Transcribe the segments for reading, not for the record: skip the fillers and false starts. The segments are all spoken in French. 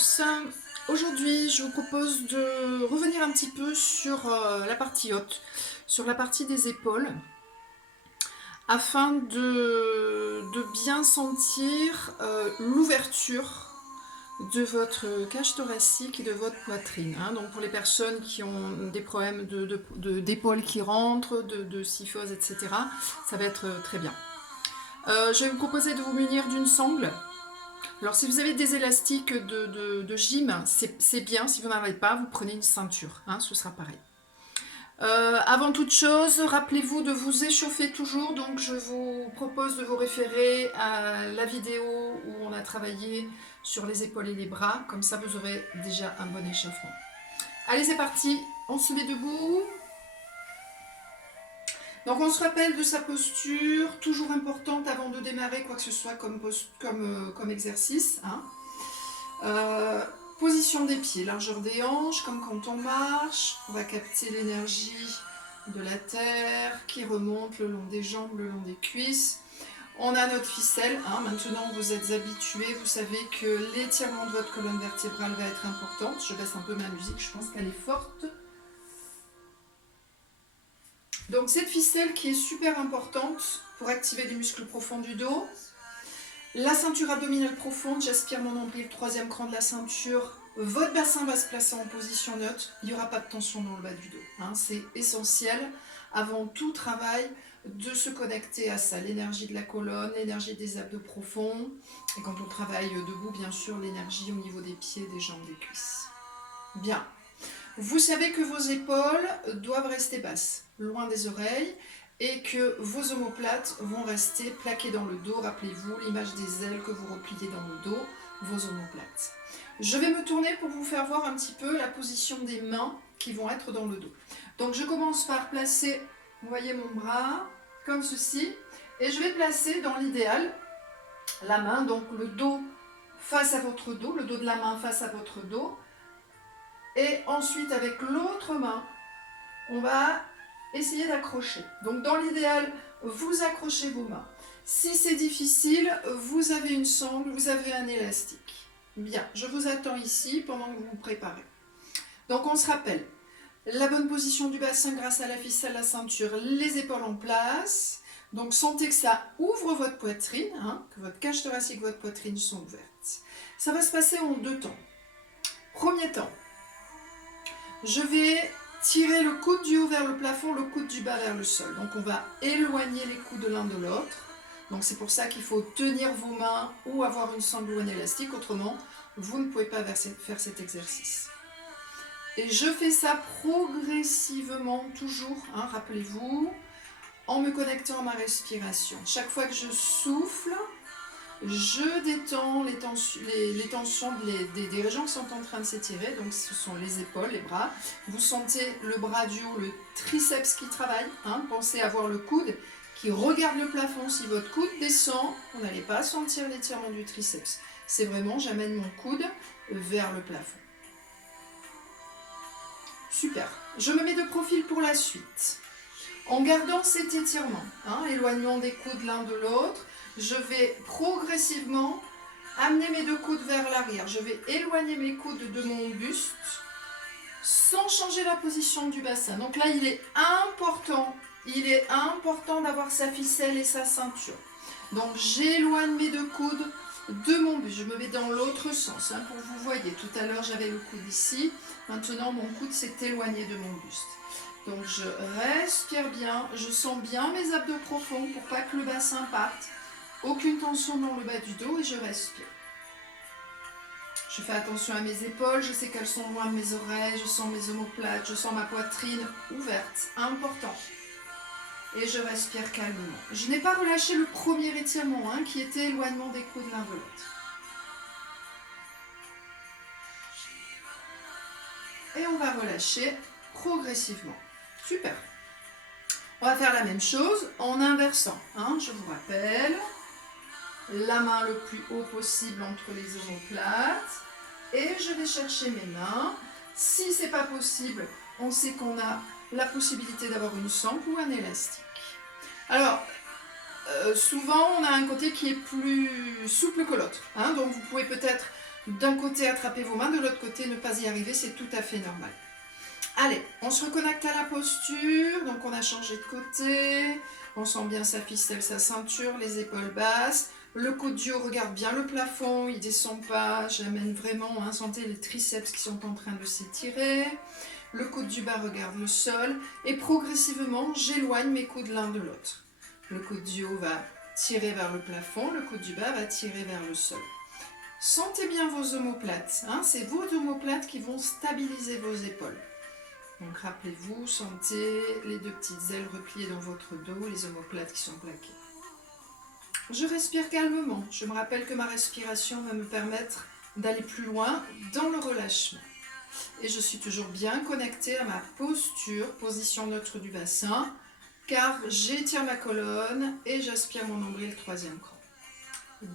tous. Aujourd'hui, je vous propose de revenir un petit peu sur la partie haute, sur la partie des épaules, afin de bien sentir l'ouverture de votre cage thoracique et de votre poitrine. Donc pour les personnes qui ont des problèmes d'épaules qui rentrent, de syphose, etc., ça va être très bien. Je vais vous proposer de vous munir d'une sangle. Alors si vous avez des élastiques de gym, c'est bien. Si vous n'en avez pas, vous prenez une ceinture, ce sera pareil. Avant toute chose, rappelez-vous de vous échauffer toujours. Donc je vous propose de vous référer à la vidéo où on a travaillé sur les épaules et les bras. Comme ça, vous aurez déjà un bon échauffement. Allez, c'est parti. On se met debout. Donc on se rappelle de sa posture, toujours importante avant de démarrer quoi que ce soit comme exercice. Position des pieds, largeur des hanches, comme quand on marche. On va capter l'énergie de la terre qui remonte le long des jambes, le long des cuisses. On a notre ficelle. Maintenant, vous êtes habitués. Vous savez que l'étirement de votre colonne vertébrale va être important. Je baisse un peu ma musique, je pense qu'elle est forte. Donc cette ficelle qui est super importante pour activer les muscles profonds du dos. La ceinture abdominale profonde, j'aspire mon nombril, troisième cran de la ceinture. Votre bassin va se placer en position neutre. Il n'y aura pas de tension dans le bas du dos. C'est essentiel avant tout travail de se connecter à ça. L'énergie de la colonne, l'énergie des abdos profonds. Et quand on travaille debout, bien sûr, l'énergie au niveau des pieds, des jambes, des cuisses. Bien. Vous savez que vos épaules doivent rester basses, loin des oreilles, et que vos omoplates vont rester plaquées dans le dos. Rappelez-vous l'image des ailes que vous repliez dans le dos, vos omoplates. Je vais me tourner pour vous faire voir un petit peu la position des mains qui vont être dans le dos. Donc je commence par placer, vous voyez mon bras, comme ceci, et je vais placer dans l'idéal la main, donc le dos face à votre dos, le dos de la main face à votre dos. Et ensuite, avec l'autre main, on va essayer d'accrocher. Donc, dans l'idéal, vous accrochez vos mains. Si c'est difficile, vous avez une sangle, vous avez un élastique. Bien, je vous attends ici pendant que vous vous préparez. Donc, on se rappelle, la bonne position du bassin grâce à la ficelle, la ceinture, les épaules en place. Donc, sentez que ça ouvre votre poitrine, que votre cage thoracique, votre poitrine sont ouvertes. Ça va se passer en deux temps. Premier temps. Je vais tirer le coude du haut vers le plafond, le coude du bas vers le sol. Donc on va éloigner les coudes de l'un de l'autre. Donc c'est pour ça qu'il faut tenir vos mains ou avoir une sangle ou un élastique. Autrement, vous ne pouvez pas faire cet exercice. Et je fais ça progressivement, toujours, rappelez-vous, en me connectant à ma respiration. Chaque fois que je souffle, je détends les tensions des régions qui sont en train de s'étirer, donc ce sont les épaules, les bras. Vous sentez le bras du haut, le triceps qui travaille. Pensez à avoir le coude qui regarde le plafond. Si votre coude descend, vous n'allez pas sentir l'étirement du triceps. C'est vraiment, j'amène mon coude vers le plafond. Super. Je me mets de profil pour la suite. En gardant cet étirement, éloignement des coudes l'un de l'autre, je vais progressivement amener mes deux coudes vers l'arrière. Je vais éloigner mes coudes de mon buste sans changer la position du bassin. Donc là, il est important d'avoir sa ficelle et sa ceinture. Donc j'éloigne mes deux coudes de mon buste. Je me mets dans l'autre sens pour que vous voyez. Tout à l'heure, j'avais le coude ici. Maintenant, mon coude s'est éloigné de mon buste. Donc je respire bien, je sens bien mes abdos profonds pour pas que le bassin parte. Aucune tension dans le bas du dos et je respire. Je fais attention à mes épaules, je sais qu'elles sont loin de mes oreilles, je sens mes omoplates, je sens ma poitrine ouverte, important. Et je respire calmement. Je n'ai pas relâché le premier étirement qui était éloignement des coudes l'un de l'autre. Et on va relâcher progressivement. Super. On va faire la même chose en inversant. Je vous rappelle, la main le plus haut possible entre les omoplates. Et je vais chercher mes mains. Si ce n'est pas possible, on sait qu'on a la possibilité d'avoir une sangle ou un élastique. Alors, souvent, on a un côté qui est plus souple que l'autre. Donc, vous pouvez peut-être D'un côté, attrapez vos mains, de l'autre côté, ne pas y arriver, c'est tout à fait normal. Allez, on se reconnecte à la posture, donc on a changé de côté, on sent bien sa ficelle, sa ceinture, les épaules basses, le coude du haut regarde bien le plafond, il ne descend pas, j'amène vraiment, hein, sentez les triceps qui sont en train de s'étirer, le coude du bas regarde le sol, et progressivement, j'éloigne mes coudes l'un de l'autre. Le coude du haut va tirer vers le plafond, le coude du bas va tirer vers le sol. Sentez bien vos omoplates, hein, c'est vos omoplates qui vont stabiliser vos épaules. Donc rappelez-vous, sentez les deux petites ailes repliées dans votre dos, les omoplates qui sont plaquées. Je respire calmement. Je me rappelle que ma respiration va me permettre d'aller plus loin dans le relâchement. Et je suis toujours bien connectée à ma posture, position neutre du bassin, car j'étire ma colonne et j'aspire mon nombril, troisième cran.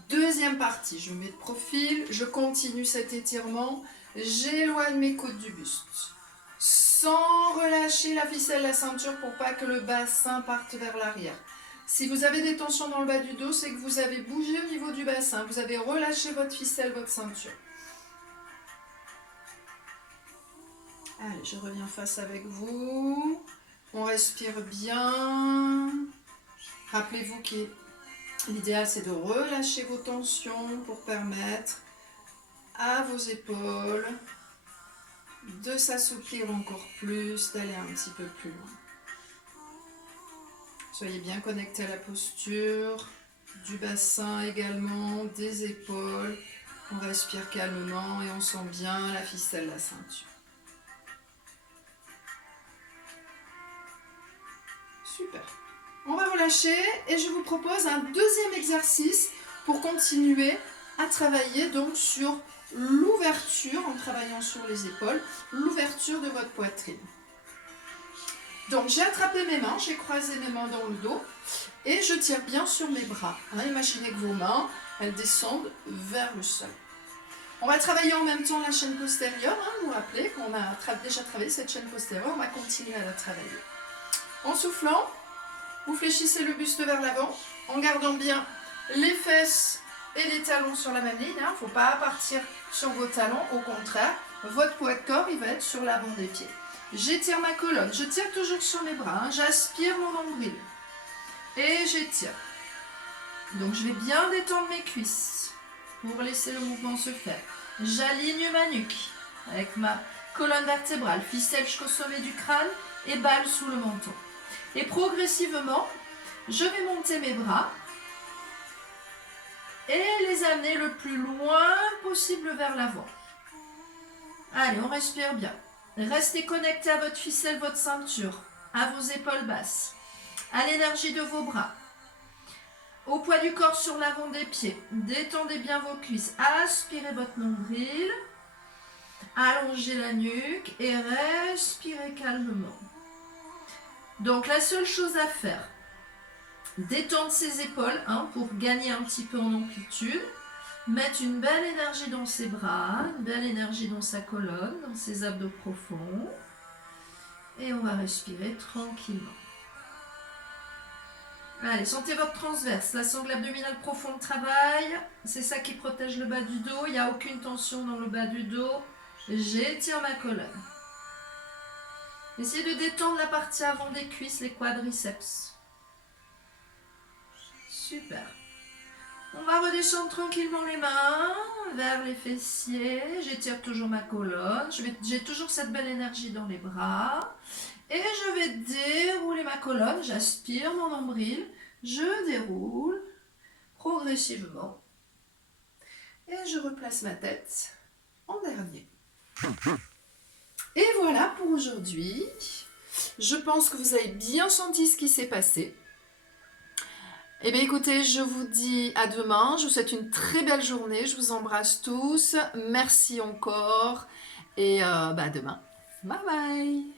Deuxième partie, je me mets de profil, je continue cet étirement, j'éloigne mes coudes du buste. Sans relâcher la ficelle, la ceinture pour pas que le bassin parte vers l'arrière. Si vous avez des tensions dans le bas du dos, c'est que vous avez bougé au niveau du bassin, vous avez relâché votre ficelle, votre ceinture. Allez, je reviens face avec vous. On respire bien. Rappelez-vous que l'idéal, c'est de relâcher vos tensions pour permettre à vos épaules de s'assouplir encore plus, d'aller un petit peu plus loin. Soyez bien connectés à la posture, du bassin également, des épaules. On respire calmement et on sent bien la ficelle, la ceinture. Super. On va relâcher et je vous propose un deuxième exercice pour continuer à travailler donc sur l'ouverture, en travaillant sur les épaules, l'ouverture de votre poitrine. Donc j'ai attrapé mes mains, j'ai croisé mes mains dans le dos et je tire bien sur mes bras. Imaginez que vos mains, elles descendent vers le sol. On va travailler en même temps la chaîne postérieure, vous vous rappelez qu'on a déjà travaillé cette chaîne postérieure, on va continuer à la travailler. En soufflant, vous fléchissez le buste vers l'avant, en gardant bien les fesses et les talons sur la manille. Il ne faut pas partir sur vos talons, au contraire, votre poids de corps il va être sur l'avant des pieds. J'étire ma colonne, je tire toujours sur mes bras, j'aspire mon nombril et j'étire. Donc je vais bien détendre mes cuisses pour laisser le mouvement se faire. J'aligne ma nuque avec ma colonne vertébrale, ficelle jusqu'au sommet du crâne et balle sous le menton. Et progressivement, je vais monter mes bras et les amener le plus loin possible vers l'avant. Allez, on respire bien. Restez connecté à votre ficelle, votre ceinture, à vos épaules basses, à l'énergie de vos bras, au poids du corps sur l'avant des pieds. Détendez bien vos cuisses, aspirez votre nombril, allongez la nuque et respirez calmement. Donc la seule chose à faire, détendre ses épaules pour gagner un petit peu en amplitude, mettre une belle énergie dans ses bras, une belle énergie dans sa colonne, dans ses abdos profonds. Et on va respirer tranquillement. Allez, sentez votre transverse, la sangle abdominale profonde travaille. C'est ça qui protège le bas du dos. Il n'y a aucune tension dans le bas du dos. J'étire ma colonne. Essayez de détendre la partie avant des cuisses, les quadriceps. Super. On va redescendre tranquillement les mains vers les fessiers. J'étire toujours ma colonne. J'ai toujours cette belle énergie dans les bras. Et je vais dérouler ma colonne. J'aspire mon nombril. Je déroule progressivement. Et je replace ma tête en dernier. Et voilà pour aujourd'hui. Je pense que vous avez bien senti ce qui s'est passé. Eh bien écoutez, je vous dis à demain, je vous souhaite une très belle journée, je vous embrasse tous, merci encore et à demain. Bye bye.